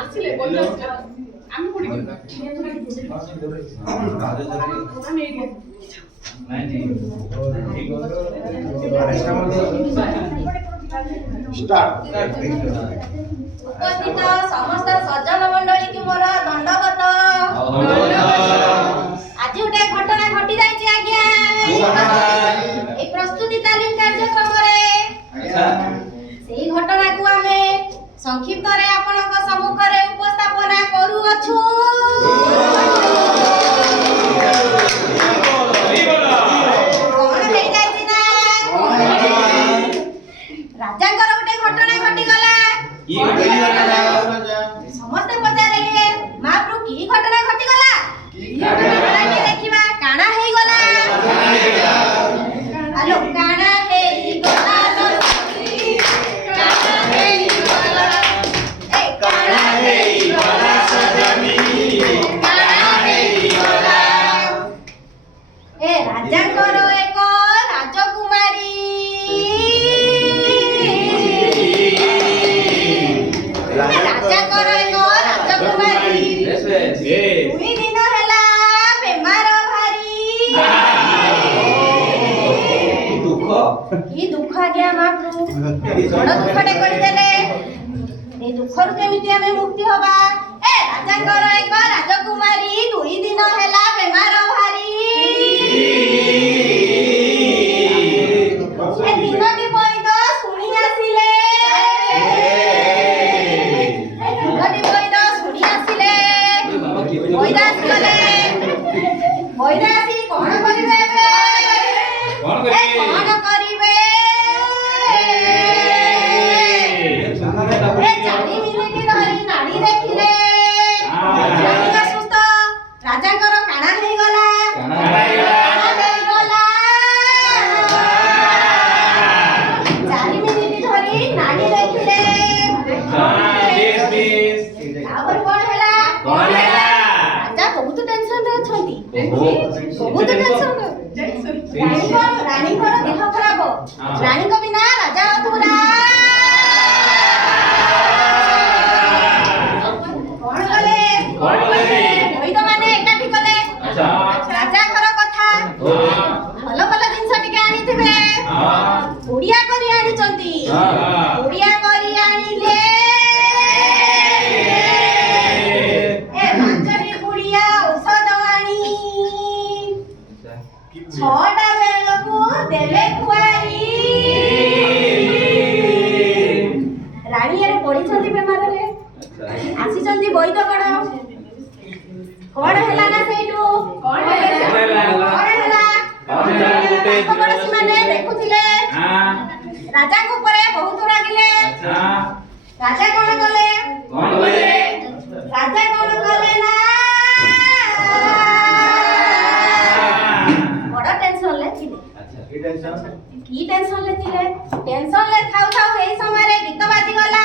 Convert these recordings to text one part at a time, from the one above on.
ଆସିଲେ ଆମେ କୋଉଠି उपस्थित समस्त सज्जन मंडली की मोर दंडवत। आज गोटे घटना घटी जाइए आज्ञा ए प्रस्तुति तालीम कार्यक्रम से घटना को आमे संक्षिप्त रे आपनक सम्मुख रे उपस्थापना करूअछु। कोन हे जाइछि ना राजांकर गोटे घटना घटी गला। की घटना समस्त पचारेलिए महाप्रभु की घटना घटी गला। की घटना के देखिबा काना हेई गला। हेलो काना हेई गला काना हेई गला ए काना हेई गला सजनी काना हेई गला ए राजांकर एक राजकुमारी राजांकर एक राजकुमारी दुई दिन हैला बेमार भारी की दुख आज्ञा महाप्रभु बड़ दुखटे करदेले ए दुखरु केमिति आमे मुक्ति होबा। ए राजांकर एक राजकुमारी दुई दिन हैला बेमार भारी ए दिनटी बैद सुनी आसिले दिनटी बैद सुनी आसिले बैदास गले बैदासी कोन करिवे बे कोन करिवे ए चाली मिनिट धरि नाड़ी देखिले राजा सुस्त राजांकर काना हेई गला काना हेई गला चाली मिनिट धरि नाड़ी देखिले तापर कोन हैला राजा बहुत टेंशन रे अछंती बहुत टेंशन रानी को देह खराब रानी को बिना राजा अधूरा कोन गले वैद माने एकाठी गले राजा घर कथा भल भल जिंस टिके आनिथिबे ओडिया करी आनिचंती ओडिया करी आनिले ए पांचटी गुड़िया औषध आनी छटा बेलकू देले खुआई रानी यारे पड़ीछंती बेमार रे आसीचंती वैद कोन हैला ना सेइटू कोन हैला पड़ोसी माने देखुथिले राजा को परे बहुत रागिले राजा कोन गले राजा कोन गले ना बड़ा टेंशन ले थिले की टेंशन ले थिले टेंशन ले थाउ थाउ एई समय रे गीत बाजी गला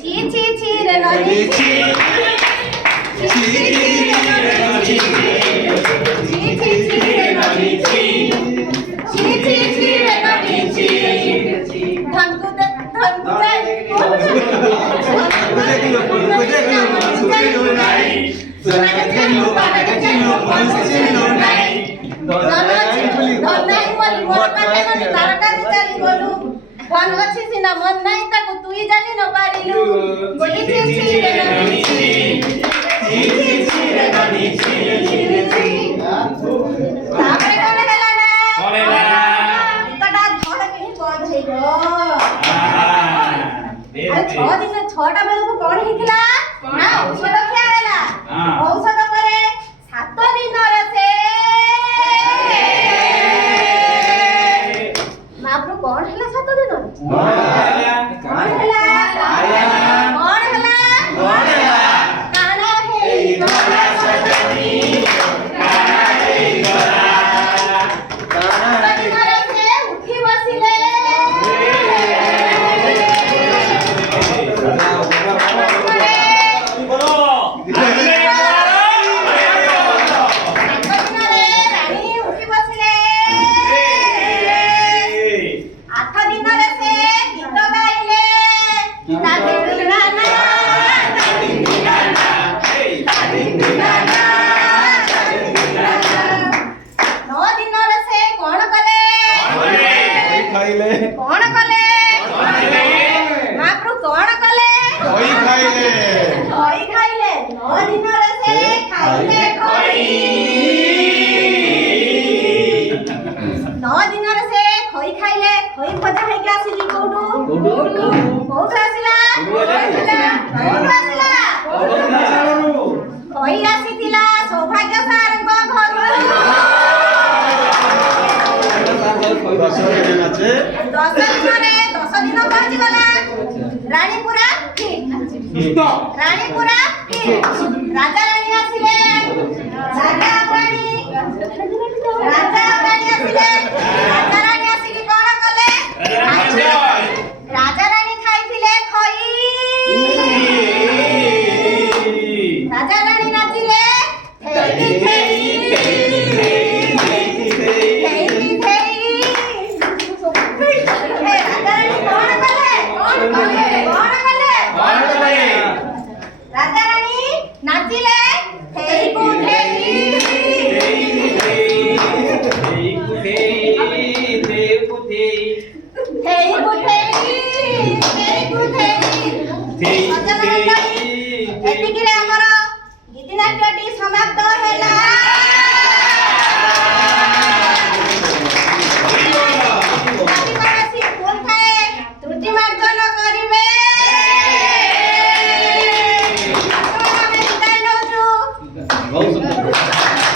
छी छी छी रे नदी छी छी छी रे नदी छी छी छी रे नदी छी छी छी छी रे नदी छी धनकु जाय धन अच्छी सिना मन नहीं ताको तू ही जानी न पारिलु बोली छी छी रे नदी छी छी छी रे नदी छी तापरे कोन हैला ना तटा धड़ केही बंद हेई गो अरे 6 दिन 6टा बेल को कोन हितला ना औषध खिया हैला औषध करे 7 दिन रे से महाप्रभु कोन हैला 7 दिन कोन हैला काना हेई गला सजनी काना हेई गला काना हेई से उठी बसिले बोलो 9 ଦିନରେ ସେ ଖଇ ଖାଇଲେ ଖଇ ଭଜା ହେଇକି ଆସିଲି କୋଉଠୁ ଆସିଲା ଖଇ ଆସିଥିଲା ସୌଭାଗ୍ୟ ସାରଙ୍କ ଘରୁ 10 ଦିନରେ 10 ଦିନ ପହଞ୍ଚିଗଲା ରାଣୀପୁରା ଫିଟ୍ ରାଜା ରାଣୀ ଆସିଲେ ରାଜା ରାଣୀ ଆସିଲେ